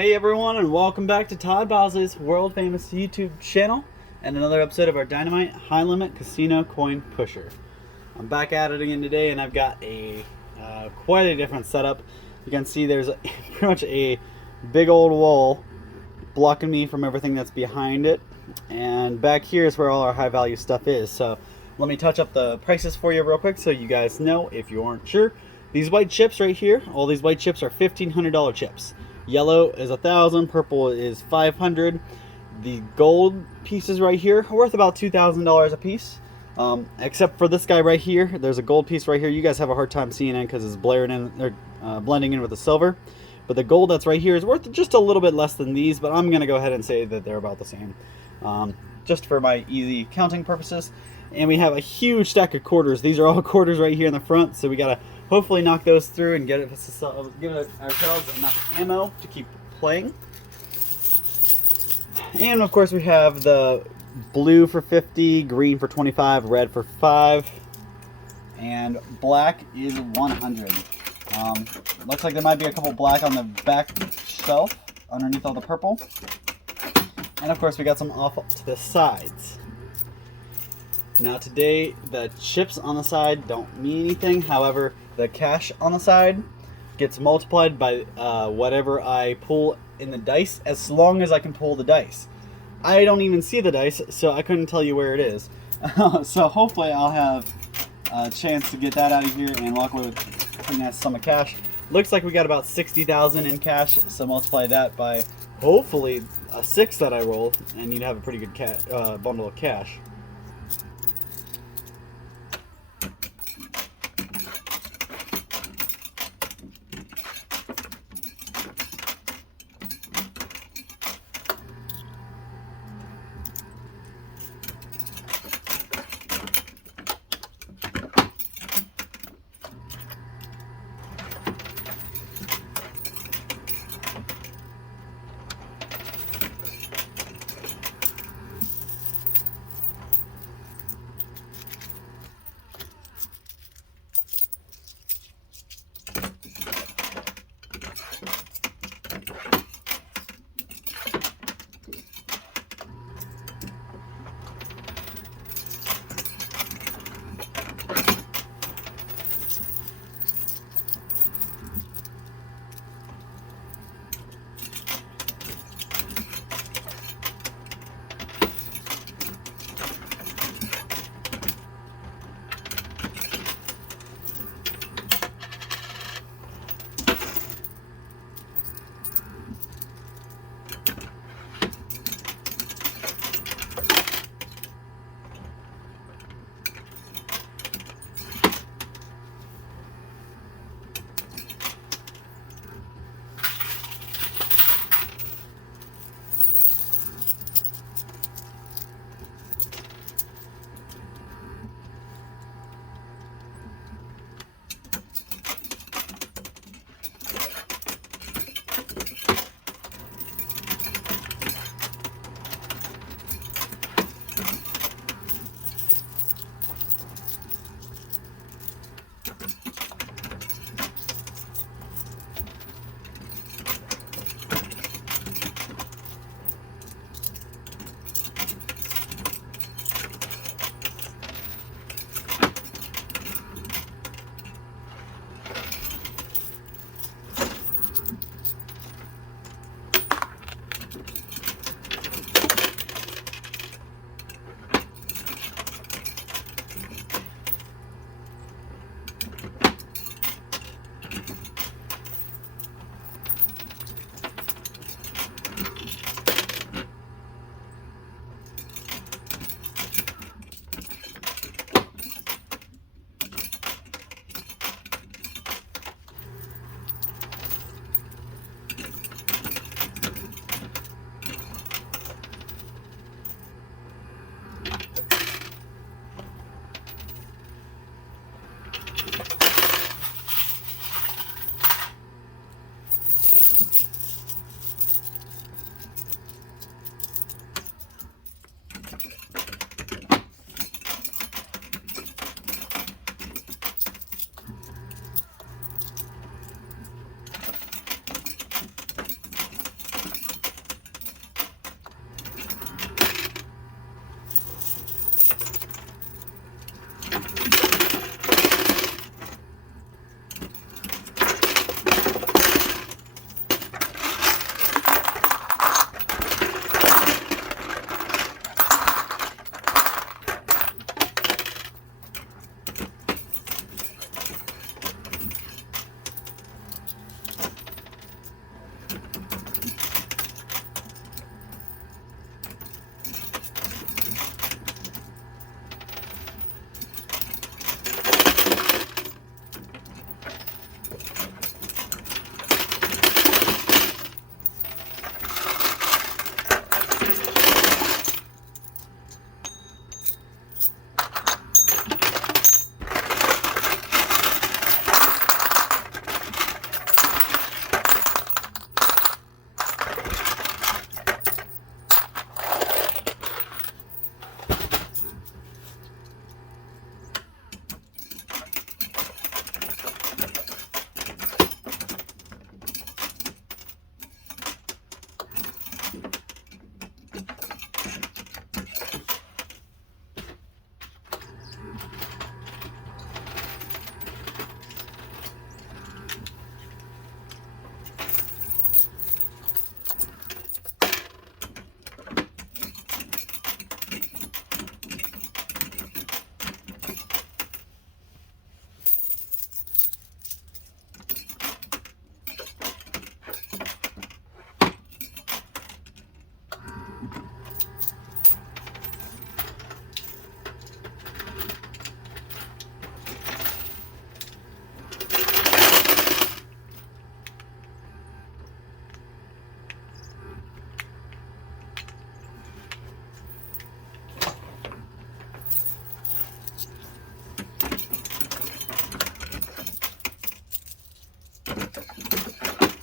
Hey everyone, and welcome back to Todd Bosley's world famous YouTube channel and another episode of our Dynamite High Limit Casino Coin Pusher. I'm back at it again today, and I've got a quite a different setup. You can see there's pretty much a big old wall blocking me from everything that's behind it, and back here is where all our high value stuff is. So let me touch up the prices for you real quick so you guys know if you aren't sure. These white chips right here, all these white chips are $1,500 chips. Yellow is 1,000, purple is 500. The gold pieces right here are worth about $2,000 a piece. Except for this guy right here. There's a gold piece right here. You guys have a hard time seeing it because it's blaring in, or blending in with the silver. But the gold that's right here is worth just a little bit less than these, but I'm going to go ahead and say that they're about the same. Just for my easy counting purposes. And we have a huge stack of quarters. These are all quarters right here in the front, so we got to hopefully knock those through and give ourselves enough ammo to keep playing. And of course we have the blue for 50, green for 25, red for 5, and black is 100. Looks like there might be a couple black on the back shelf underneath all the purple. And of course we got some off to the sides. Now today the chips on the side don't mean anything, however the cash on the side gets multiplied by whatever I pull in the dice, as long as I can pull the dice. I don't even see the dice, so I couldn't tell you where it is. So hopefully I'll have a chance to get that out of here and walk away with a pretty nice sum of cash. Looks like we got about 60,000 in cash, so multiply that by hopefully a 6 that I roll, and you'd have a pretty good bundle of cash.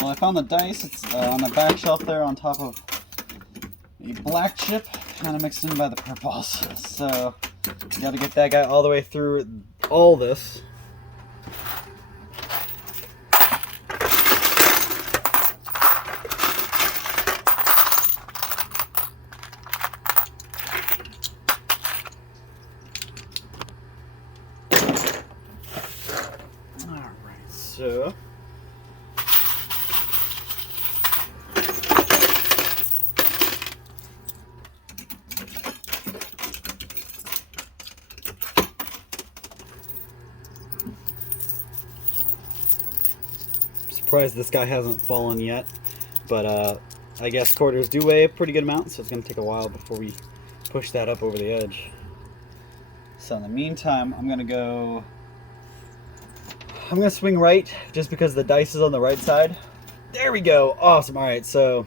Well, I found the dice. It's on the back shelf there on top of a black chip, kind of mixed in by the purples. So, got to get that guy all the way through all this. Alright, so surprised this guy hasn't fallen yet, but I guess quarters do weigh a pretty good amount, so it's going to take a while before we push that up over the edge. So in the meantime, I'm going to swing right just because the dice is on the right side. There we go. Awesome. All right, so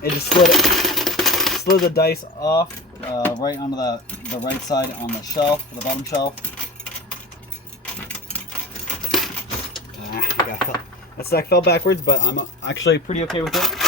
it just slid the dice off right onto the right side on the shelf, the bottom shelf. That stack fell backwards, but I'm actually pretty okay with it.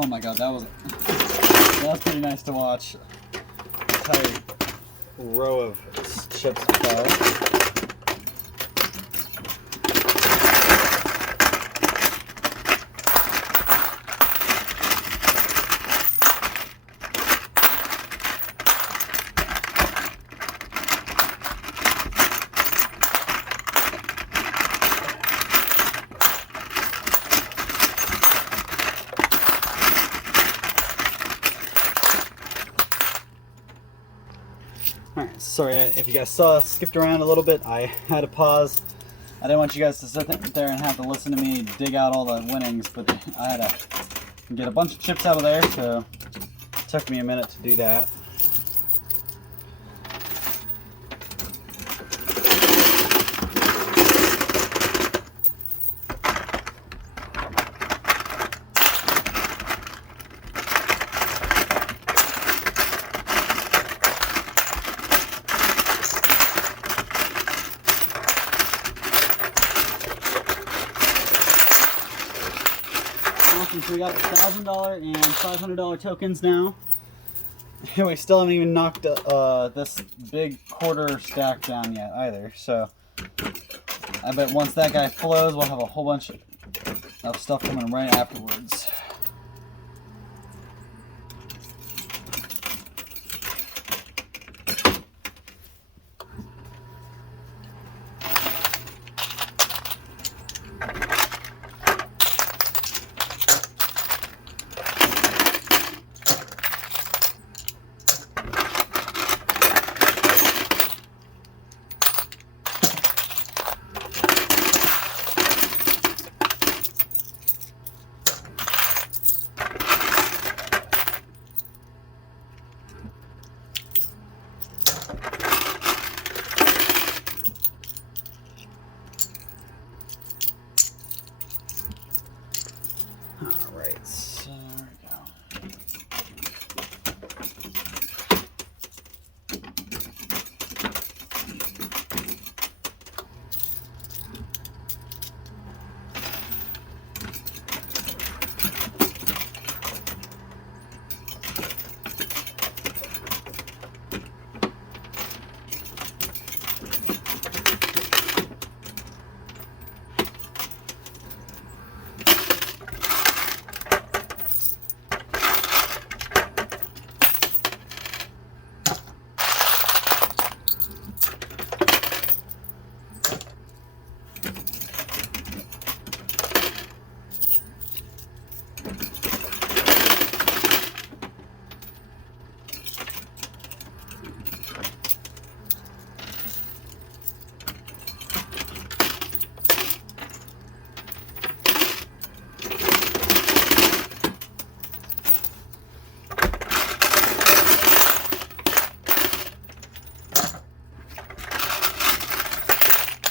Oh my god, that was pretty nice to watch. Entire row of chips fell. Alright, sorry if you guys saw, skipped around a little bit. I had to pause. I didn't want you guys to sit there and have to listen to me dig out all the winnings, but I had to get a bunch of chips out of there, so it took me a minute to do that. So we got $1,000 and $500 tokens now. We still haven't even knocked this big quarter stack down yet either. So I bet once that guy flows, we'll have a whole bunch of stuff coming right afterwards.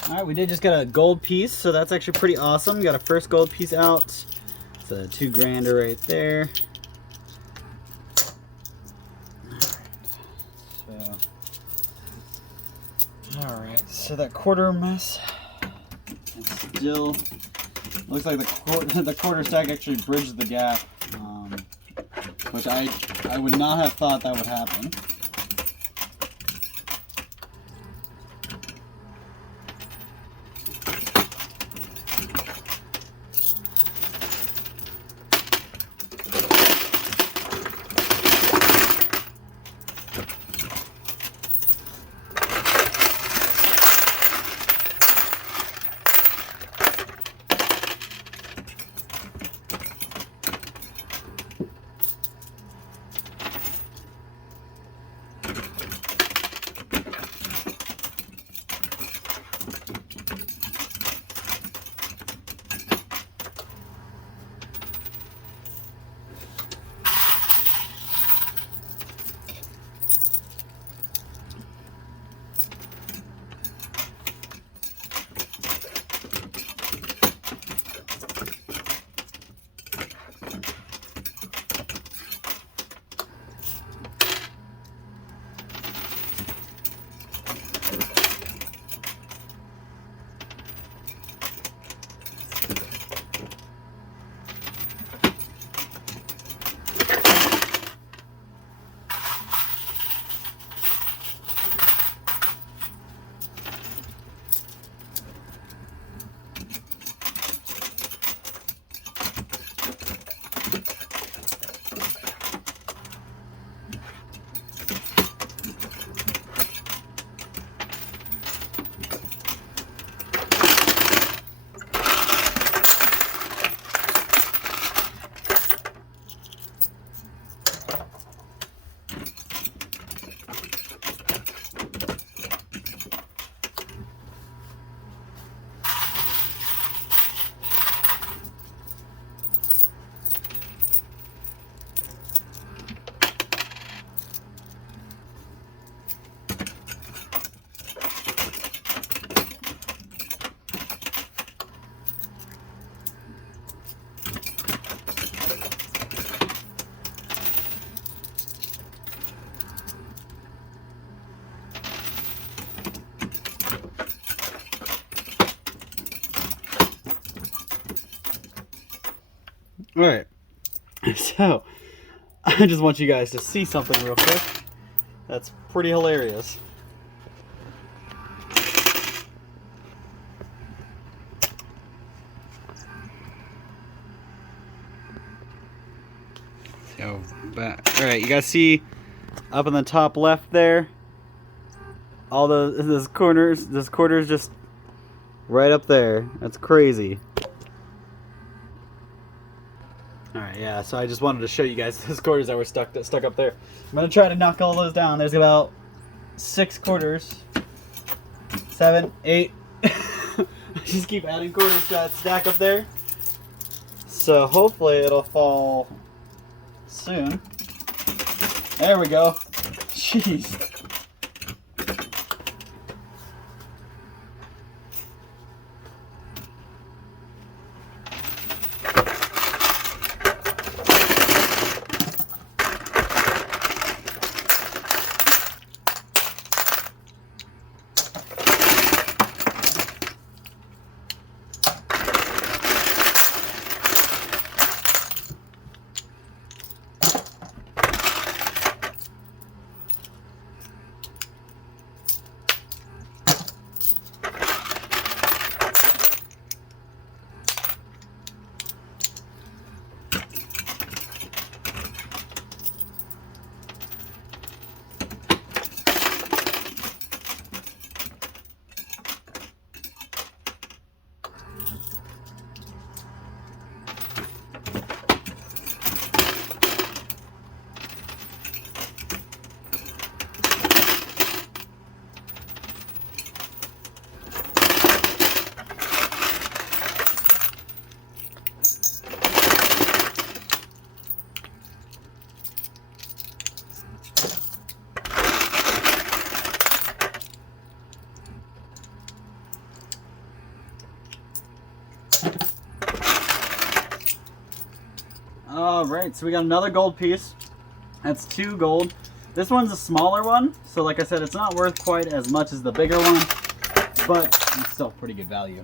Alright, we did just get a gold piece, so that's actually pretty awesome. Got a first gold piece out. It's a 2 grander right there. Alright, so that quarter mess, it still looks like the quarter stack actually bridged the gap, which I would not have thought that would happen. Alright, so I just want you guys to see something real quick. That's pretty hilarious. So, alright, you guys see up in the top left there, all this quarter's just right up there. That's crazy. Alright, yeah, so I just wanted to show you guys those quarters that were stuck up there. I'm going to try to knock all those down. There's about 6 quarters. 7, 8. I just keep adding quarters to that stack up there. So hopefully it'll fall soon. There we go. Jeez. Alright, so we got another gold piece. That's 2 gold. This one's a smaller one, so like I said, it's not worth quite as much as the bigger one, but it's still pretty good value.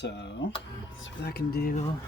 So, let's see what I can do.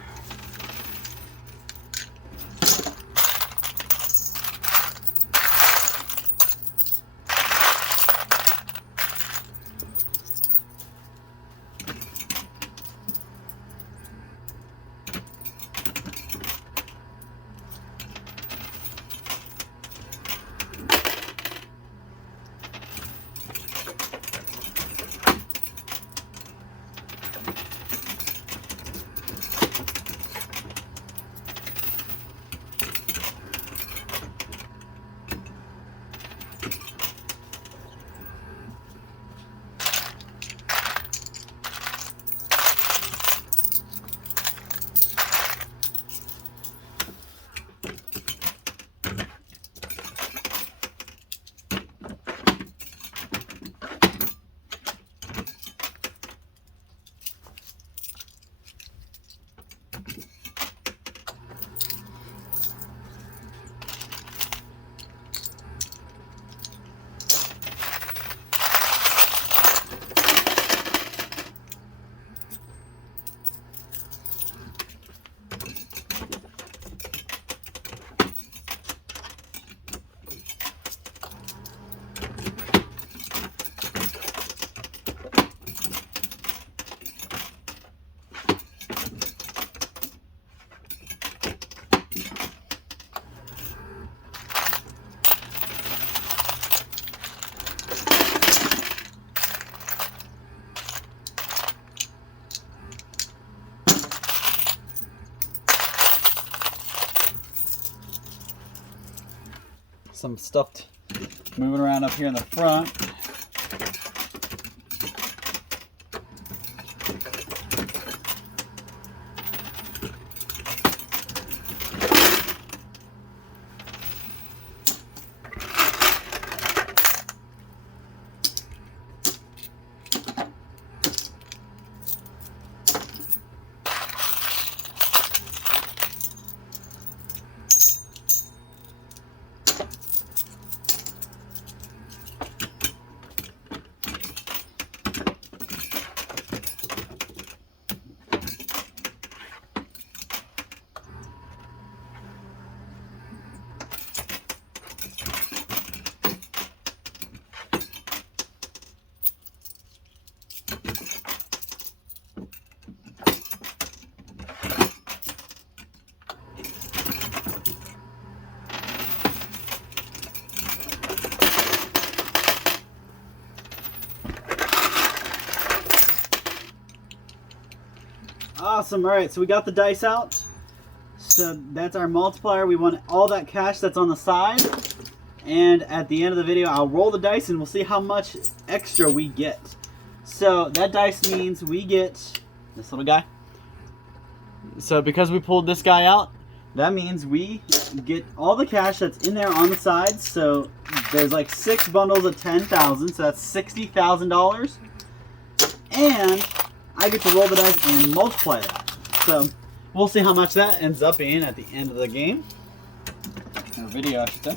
some stuff moving around up here in the front. Awesome. All right, so we got the dice out. So that's our multiplier. We want all that cash that's on the side. And at the end of the video, I'll roll the dice and we'll see how much extra we get. So that dice means we get this little guy. So because we pulled this guy out, that means we get all the cash that's in there on the sides. So there's like 6 bundles of 10,000, so that's $60,000. And I get to roll the dice and multiply that. So we'll see how much that ends up being at the end of the game. Or video, I should say.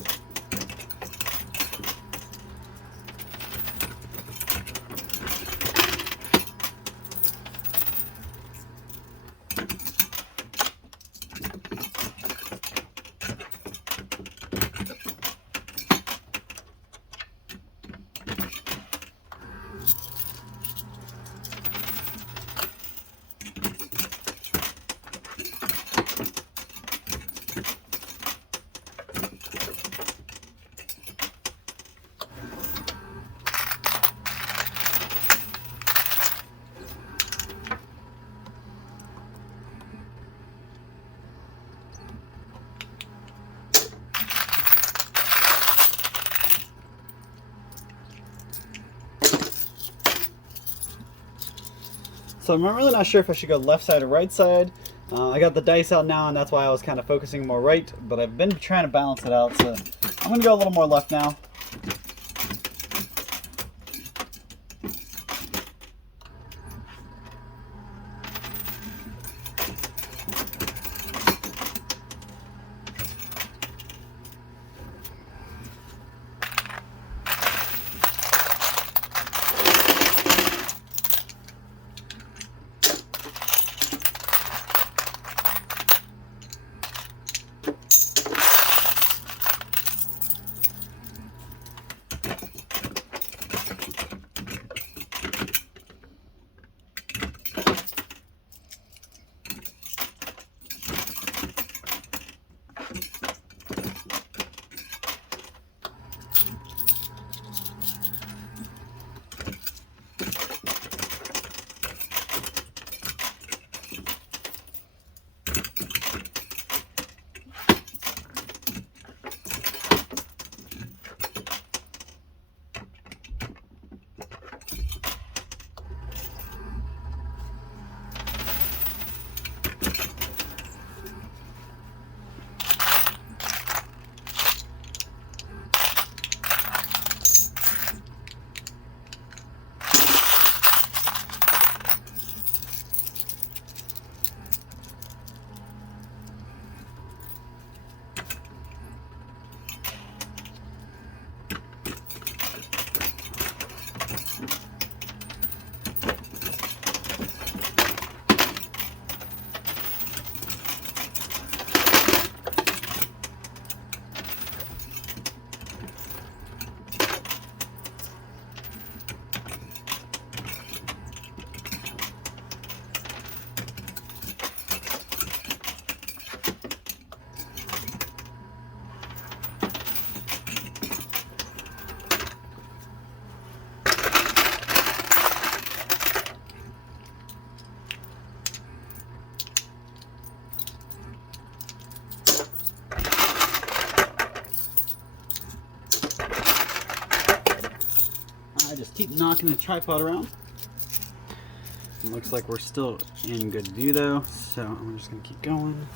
So I'm really not sure if I should go left side or right side. I got the dice out now, and that's why I was kind of focusing more right, but I've been trying to balance it out, so I'm going to go a little more left now. knocking the tripod around. It looks like we're still in good view though, so I'm just gonna keep going.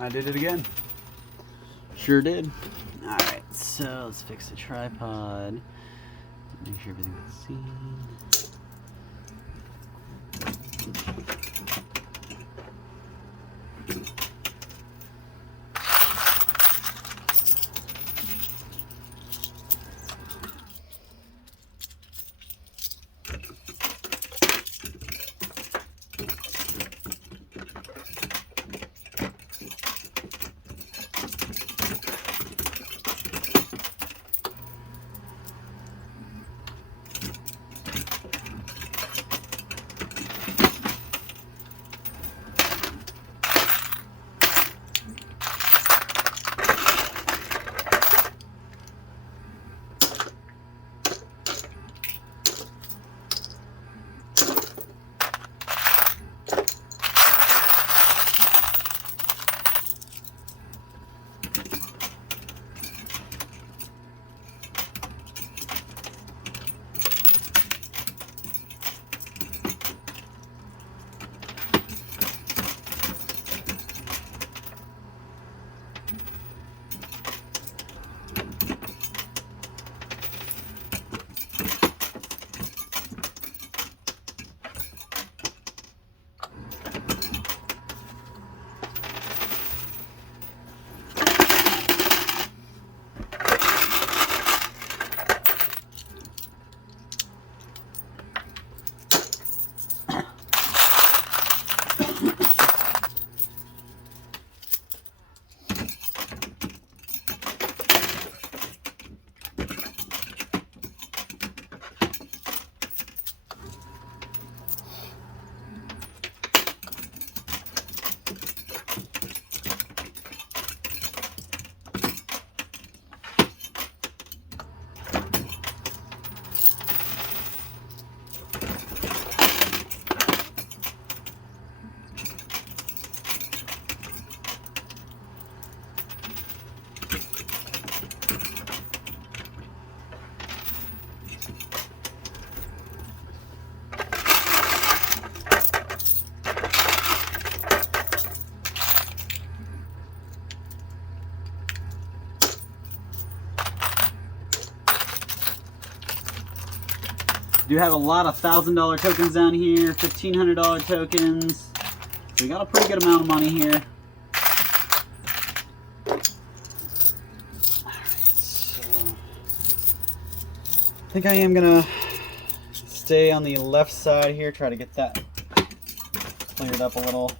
I did it again. Sure did. Alright, so let's fix the tripod. Make sure everything's seen. Do have a lot of $1,000 tokens down here, $1,500 tokens. So we got a pretty good amount of money here. Alright, so I think I am gonna stay on the left side here, try to get that cleared up a little.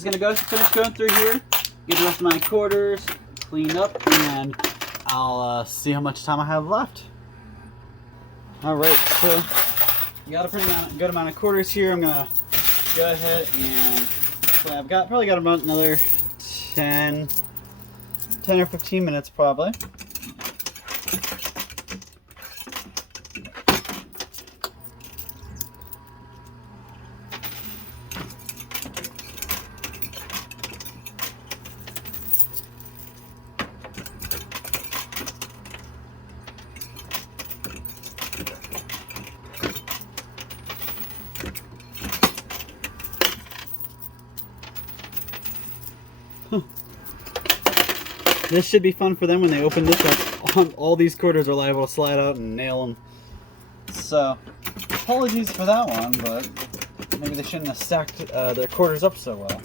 just gonna finish going through here, get the rest of my quarters cleaned up, and I'll see how much time I have left. All right, so you got a pretty good amount of quarters here. I'm gonna go ahead and so I've probably got about another 10 or 15 minutes probably. This should be fun for them when they open this up. All these quarters are liable to slide out and nail them. So, apologies for that one, but maybe they shouldn't have stacked their quarters up so well.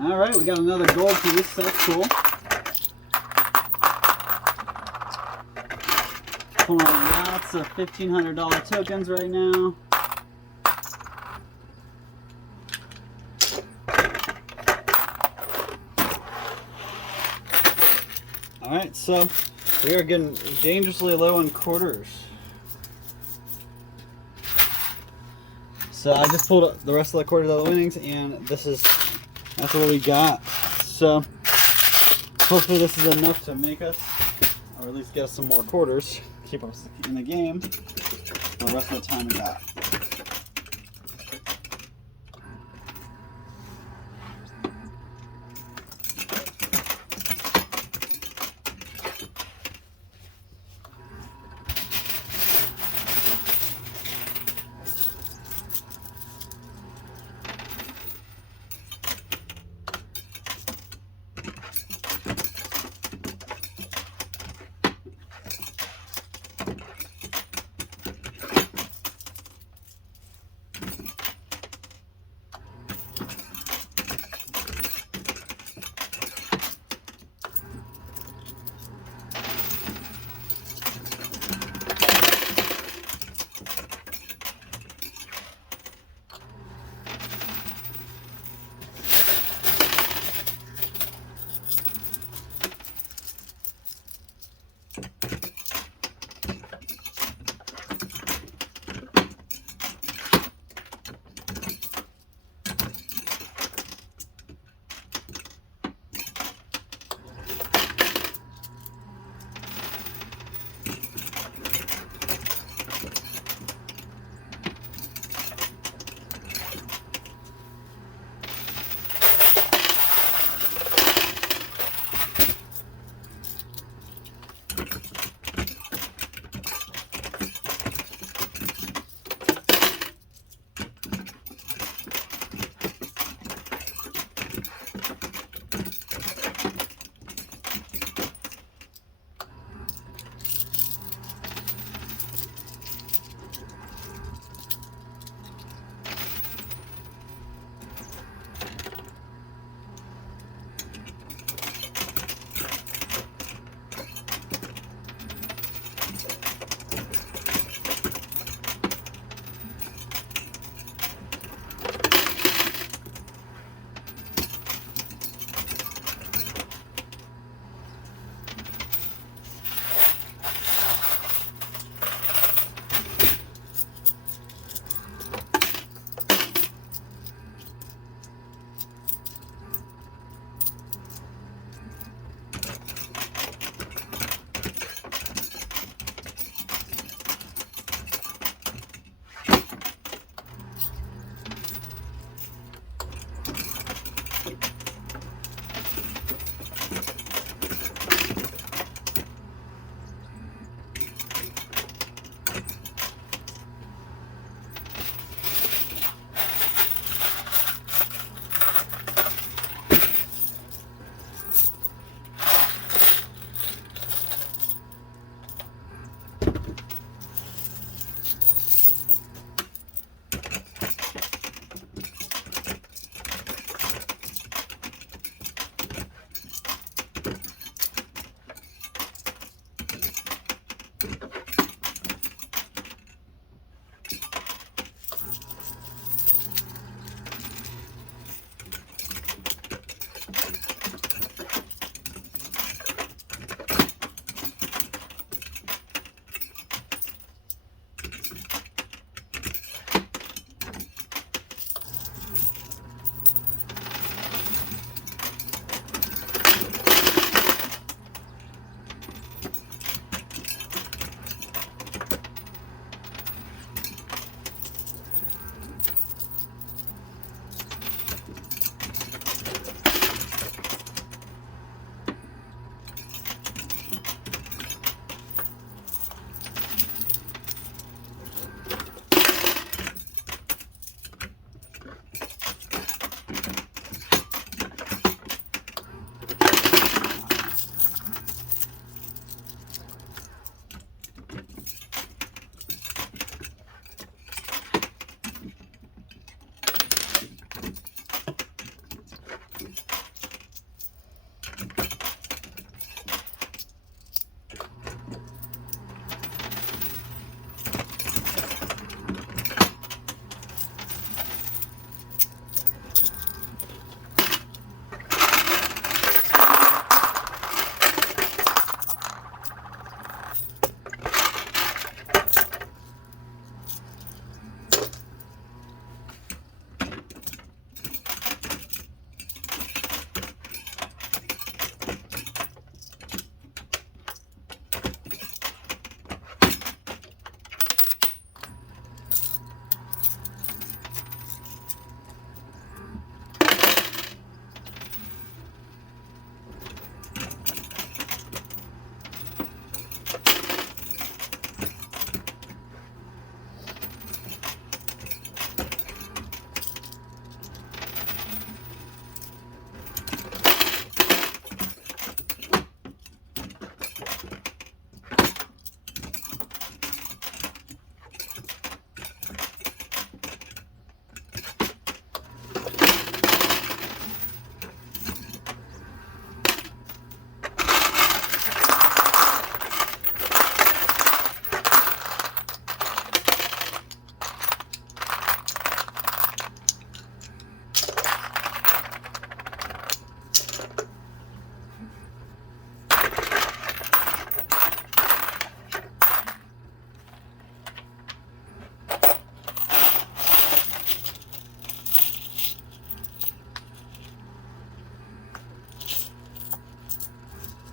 Alright, we got another gold piece, that's cool. Pulling lots of $1,500 tokens right now. Alright, so we are getting dangerously low in quarters. So I just pulled up the rest of the quarters of the winnings, and that's what we got. So hopefully this is enough to make us, or at least get us some more quarters, keep us in the game for the rest of the time we got.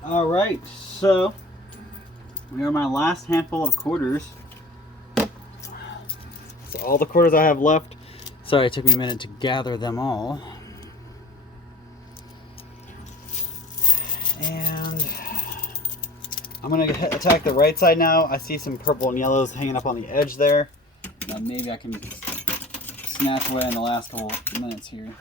All right, so we are my last handful of quarters. So all the quarters I have left. Sorry, it took me a minute to gather them all. And I'm gonna attack the right side now. I see some purple and yellows hanging up on the edge there. Now maybe I can snatch away in the last couple minutes here.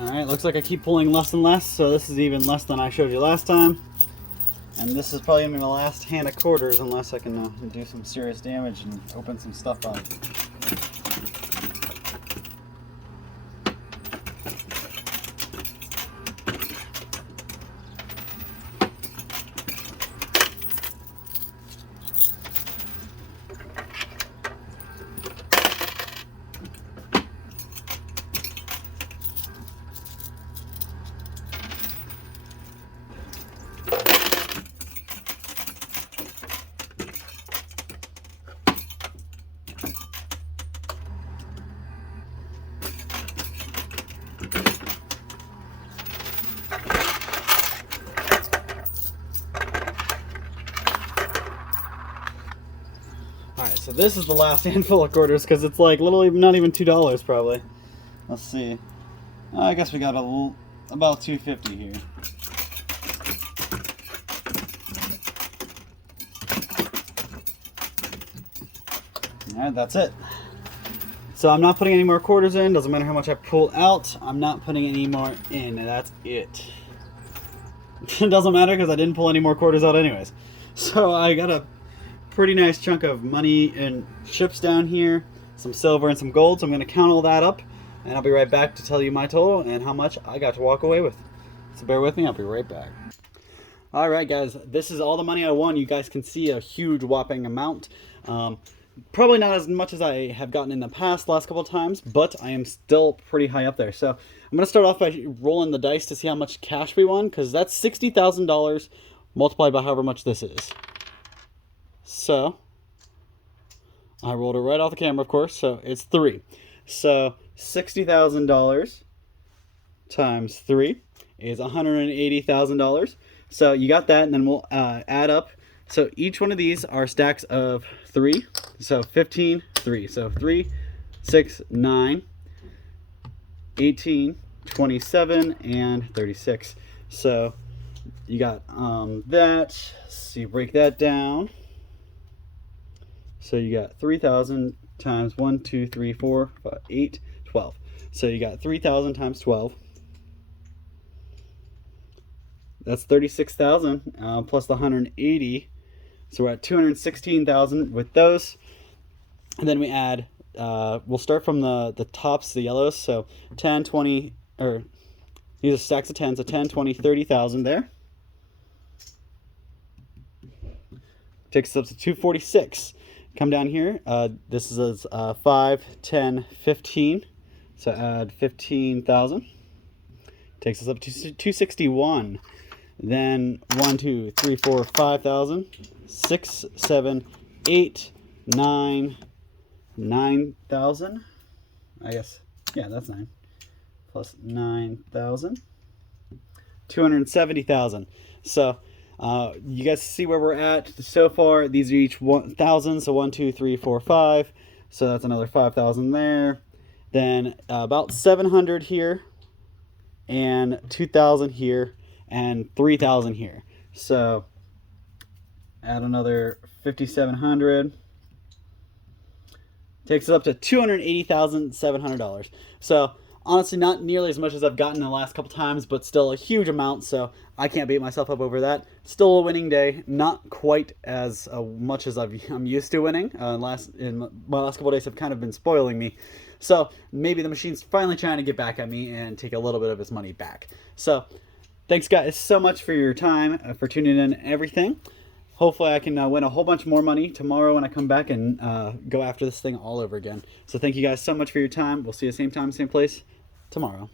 Alright, looks like I keep pulling less and less, so this is even less than I showed you last time. And this is probably going to be my last hand of quarters unless I can do some serious damage and open some stuff up. Alright, so this is the last handful of quarters because it's like literally not even $2 probably. Let's see. I guess we got about $2.50 here. Alright, that's it. So I'm not putting any more quarters in. Doesn't matter how much I pull out. I'm not putting any more in. That's it. It doesn't matter because I didn't pull any more quarters out anyways. So I got a pretty nice chunk of money and chips down here, some silver and some gold, so I'm going to count all that up and I'll be right back to tell you my total and how much I got to walk away with. So bear with me, I'll be right back. Alright guys, this is all the money I won. You guys can see a huge whopping amount. Probably not as much as I have gotten in the last couple of times, but I am still pretty high up there. So I'm going to start off by rolling the dice to see how much cash we won, because that's $60,000 multiplied by however much this is. So, I rolled it right off the camera, of course, so it's 3. So, $60,000 times 3 is $180,000. So, you got that, and then we'll add up. So, each one of these are stacks of 3. So, 15, 3. So, 3, 6, 9, 18, 27, and 36. So, you got that. So, you break that down. So you got 3,000 times 1, 2, 3, 4, 5, 8, 12. So you got 3,000 times 12. That's 36,000 plus the 180. So we're at 216,000 with those. And then we add, we'll start from the tops, the yellows. So 10, 20, or these are stacks of 10. So 10, 20, 30,000 there. Takes us up to 246. Come down here. This is 5, 10, 15. So add 15,000. Takes us up to 261. Then 1, 2, 3, 4, 5,000. 6, 7, 8, 9, 9,000. I guess, yeah, that's 9. Plus 9,000. 270,000. So you guys see where we're at so far. These are each 1,000. So 1, 2, 3, 4, 5. So that's another 5,000 there. Then about 700 here, and 2,000 here, and 3,000 here. So add another 5,700. Takes us up to $280,700. So honestly, not nearly as much as I've gotten the last couple times, but still a huge amount. So I can't beat myself up over that. Still a winning day, not quite as much as I'm used to winning. In my last couple days have kind of been spoiling me. So maybe the machine's finally trying to get back at me and take a little bit of his money back. So thanks guys so much for your time, for tuning in and everything. Hopefully I can win a whole bunch more money tomorrow when I come back and go after this thing all over again. So thank you guys so much for your time. We'll see you same time, same place tomorrow.